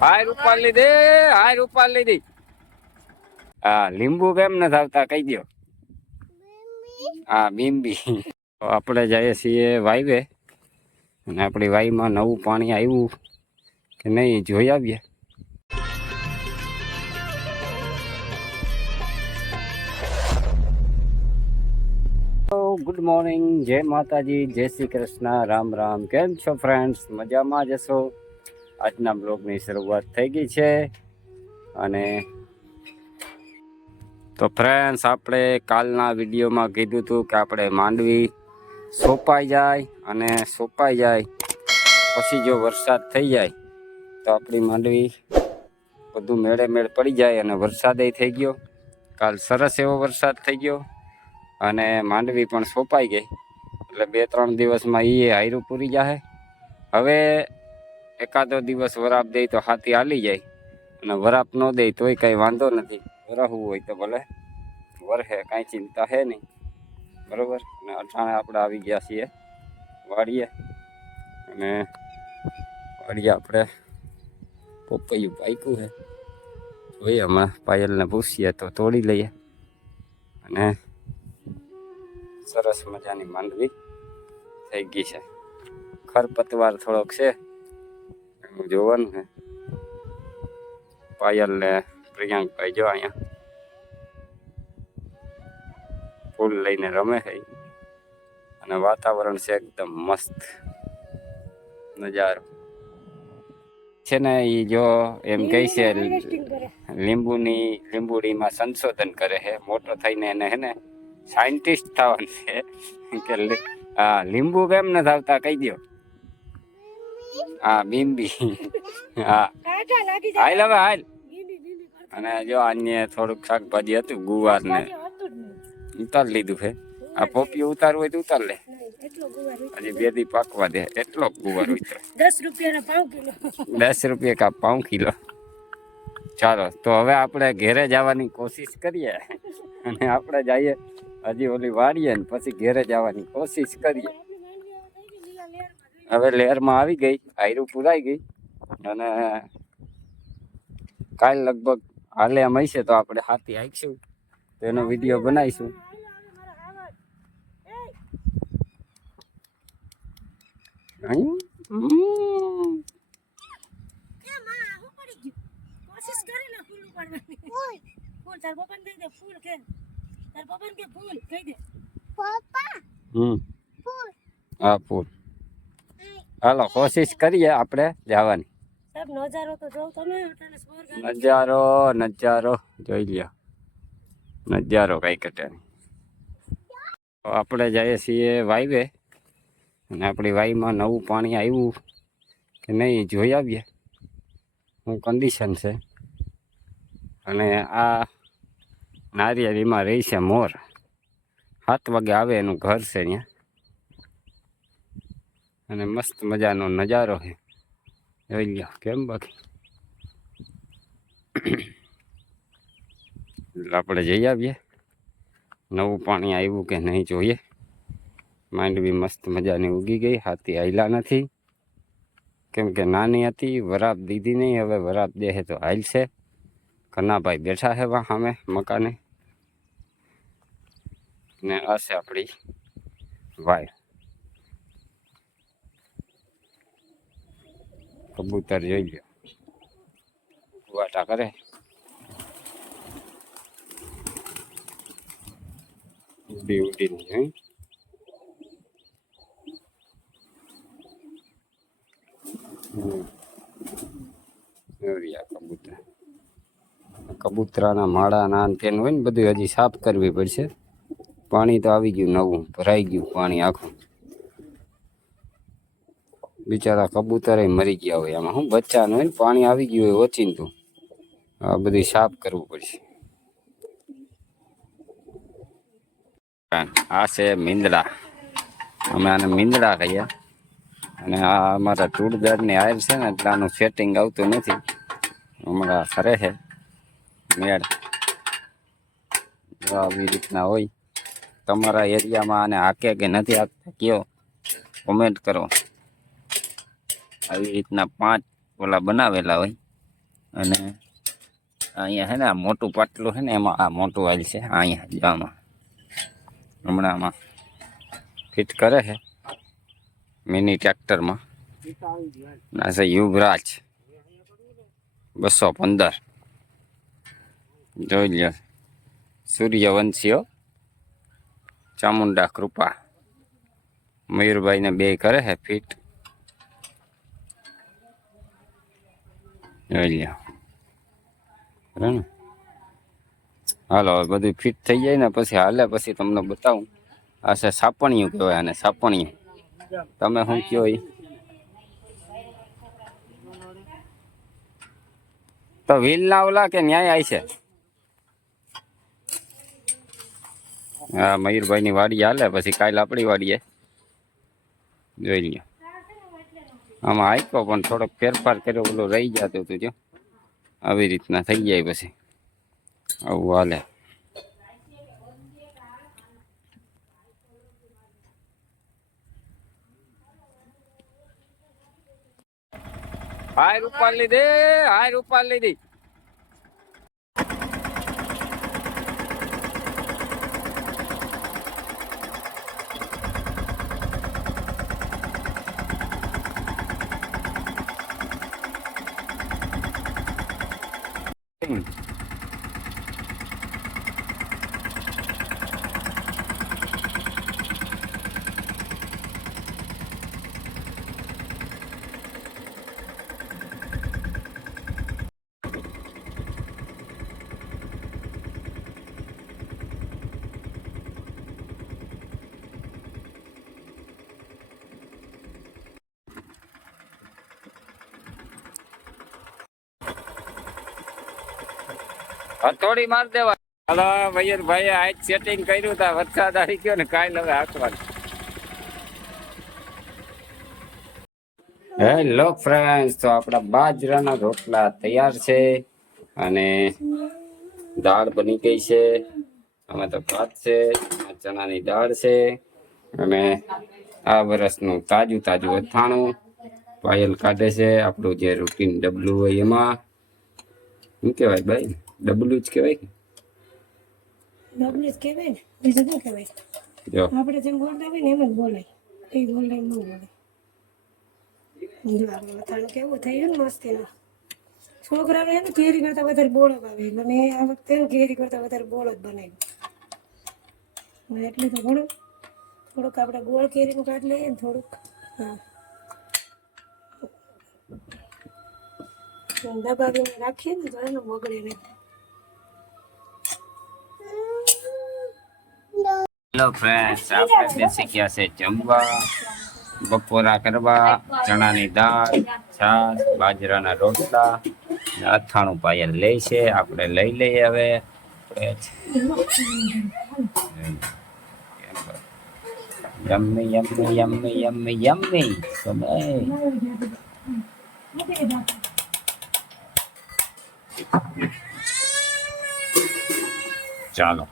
હાય રૂપાલ લીધે હાય રૂપાલ લીધી હા, લીંબુ કેમ ન આવતા? કહી દો હા, બીંબી. આપણે જઈએ છીએ વાઈવે અને આપણી વાઈમાં નવું પાણી આવ્યું કે નહીં, જોઈ આવીએ. ગુડ મોર્નિંગ, જય માતાજી, જય શ્રી કૃષ્ણ, રામ રામ. કેમ છો ફ્રેન્ડ્સ મજામાં જશો આજના બ્લોગની શરૂઆત થઈ ગઈ છે. અને તો ફ્રેન્ડ્સ આપણે કાલના વિડીયોમાં કીધું હતું કે આપણે માંડવી સોપાઈ જાય અને સોપાઈ જાય, પછી જો વરસાદ થઈ જાય, તો આપણી માંડવી બધું મેળે મેળ પડી જાય અને વરસાદે થઈ ગયો. કાલ સરસ એવો વરસાદ થઈ ગયો અને માંડવી પણ સોપાઈ ગઈ. એટલે બે ત્રણ દિવસમાં એ હાયરું પૂરી જાય હવે એકાદો દિવસ વરાપ દે તો હાથી હાલી જાય. અને વરાપ ન દે તોય કંઈ વાંધો નથી. વરાહવું હોય તો ભલે. વરહે, કાંઈ ચિંતા હે નહીં. બરાબર? અને અઠાણે આપણે આવી ગયા છીએ. વાડીએ. અને વાડીએ આપણે પપૈયું પાક્યું છે જોઈએ હમણાં પાયલને પૂછીએ તો તોડી લઈએ. અને સરસ મજાની માંડવી થઈ ગઈ છે. ખરપતવાર થોડોક છે. એનું જોવાનું છે. પાયલ ને પ્રિયાંકભાઈ જો અહીંયા. ફૂલ લઈને રમે છે. અને વાતાવરણ છે એકદમ મસ્ત. નજારો. છે ને એ જો એમ કહે છે લીંબુની લીંબુડીમાં સંશોધન કરે છે. મોટો થઈને એને હે ને સાયન્ટિસ્ટ થવાનું છે. કે હા લીંબુ કેમ નથી આવતા? કહી દો હા બીંબી. હા. હાલ હવે હાલ. અને જો અન્ય થોડુંક શાકભાજી હતું ગુવાર ને. ઉતાર લીધું છે. આ પોપી ઉતારવું હોય તો ઉતાર લે. હજી બે દી પાકવા દે એટલો ગુવાર ઉતરે. દસ રૂપિયા પાઉં કિલો. દસ રૂપિયા કા પાઉં કિલો. ચાલો તો હવે આપણે ઘેરે જવાની કોશિશ કરીએ. અને આપણે જઈએ હજી ઓલી વાળીએ ને પછી ઘેરે જવાની કોશિશ કરીએ. હવે લહેરમાં આવી ગઈ આયરું પુરાઈ ગઈ અને કાલ લગભગ હાલે એમ હશે તો આપણે હાથી આવીશું તો એનો વીડિયો બનાવીશું હા ફૂલ હાલો કોશિશ કરીએ આપણે જવાની. નજારો નજારો જોઈ લ્યો. નજારો કઈ કટે આપણે જઈએ છીએ વાઈવે અને આપણી વાઈમાં નવું પાણી આવ્યું કે નહીં જોઈ આવીએ. શું કન્ડિશન છે? અને આ નારિયેળીમાં રહી છે મોર. સાત વાગે આવે એનું ઘર છે અહીંયા. અને મસ્ત મજાનો નજારો છે. જોઈ લો કેમ બાકી? આપણે જઈ આવીએ. નવું પાણી આવ્યું કે નહીં જોઈએ. માંડવી મસ્ત મજાની ઉગી ગઈ, હાથી હાયલા નથી. કેમ કે નાની હતી, વરાપ દીધી નહીં, હવે વરાપ દે તો હાલશે. કનાભાઈ બેઠા છે વા સામે મકાને. ને આ છે આપણી વાય. કબૂતર જોઈ લો વાટા કરે. ઉડી ઉડીને આ કબૂતર. કબૂતરાના માળા ને તેનું હોય ને બધું હજી સાફ કરવી પડશે. પાણી તો આવી ગયું નવું, ભરાઈ ગયું પાણી આખું. બિચારા કબૂતરે મરી ગયા હોય એમાં હું બચ્ચાનું હોય ને, પાણી આવી ગયું હોય ઓચિંતું આ બધું સાફ કરવું પડશે. આ છે મીંદડા. અમે આને મીંદડા કહીએ. અને આ અમારા ટૂળદારની આયર છે ને, એટલે આનું સેટિંગ આવતું નથી. હમણાં ખરે છે. મેળ. આવી રીતના હોય. તમારા એરિયામાં આને હાકે કે નથી હાકતા, કયો? કોમેન્ટ કરો. આવી રીતના પાંચ ઓલા બનાવેલા હોય. અને અહીંયા છે ને આ મોટું પાટલું છે ને એમાં આ મોટું આવેલ છે અહીંયા જવામાં હમણાં આમાં ફિટ કરે છે મિની ટ્રેક્ટરમાં. ના છે યુવરાજ. બસો પંદર. જોઈ લ્યો. સૂર્યવંશીઓ ચામુંડા કૃપા. મયુરભાઈને બે કરે છે ફિટ. જોઈ લ્યો ને હાલો, હવે બધું ફિટ થઈ જાય ને પછી હાલે, પછી તમને બતાવું. આ છે સાપણિયું કહેવાય આને, સાપણિયું. તમે શું કયો એ તો વ્હીલ ના ઓલા કે ન્યાય આવી છે? હા મયુરભાઈ ની વાડી હાલે, પછી કાલ આપણી વાડીએ. જોઈ લ્યો. આમાં હાઈકો પણ થોડોક ફેરફાર કર્યો, ઓલો રહી જતું હતું જો. આવી રીતના થઈ જાય પછી. આવું હાલે. હાય રૂપાલ લીધી, હાય રૂપાલ લીધી. હથોડી માર દેવા. હલો મયુર ભાઈ આજ સેટિંગ કર્યું તા વરસાદ આવી ગયો ને કાલ હવે હાંકવાનું હેલો ફ્રેન્ડ્સ તો આપણા બાજરાના રોટલા તૈયાર છે અને દાળ બની ગઈ છે. અમે તો ભાત છે ચણાની દાળ છે અને આ વર્ષનું તાજું તાજું અથાણું પાયલ કાઢે છે આપણું જે રૂટીન ડબલું હોય એમાં. શું કહેવાય ભાઈ? ડબલું જ કહેવાય કે? ડબલ્યુ જ કહેવાય ને? બીજું શું કહેવાય? જો. આપણે જેમ બોલતા હોય ને એમ જ બોલાય. એ બોલાય ન બોલાય જો કેવું થયું ને મસ્તીનું. છોકરાને એને કેરી કરતા વધારે બોળો ભાવે એટલે મેં આ વખતે એને કેરી કરતા વધારે બોળો જ બનાવ્યો. એટલે તો ઘણું. થોડુંક આપણે ગોળ કેરીનું કાઢ લઈએ ને થોડુંક. હા. દબાવીને રાખીએ ને તો એનું બગડે નહીં. હેલો ફ્રેન્ડ્સ આપણે બેસી ગયા છે જમવા બપોરા કરવા ચણાની દાળ છાશ બાજરાના રોટલા અથાણું પાયલ લે છે આપણે લઈ લઈએ હવે yummy yummy yummy yummy yummy સમય ચાલો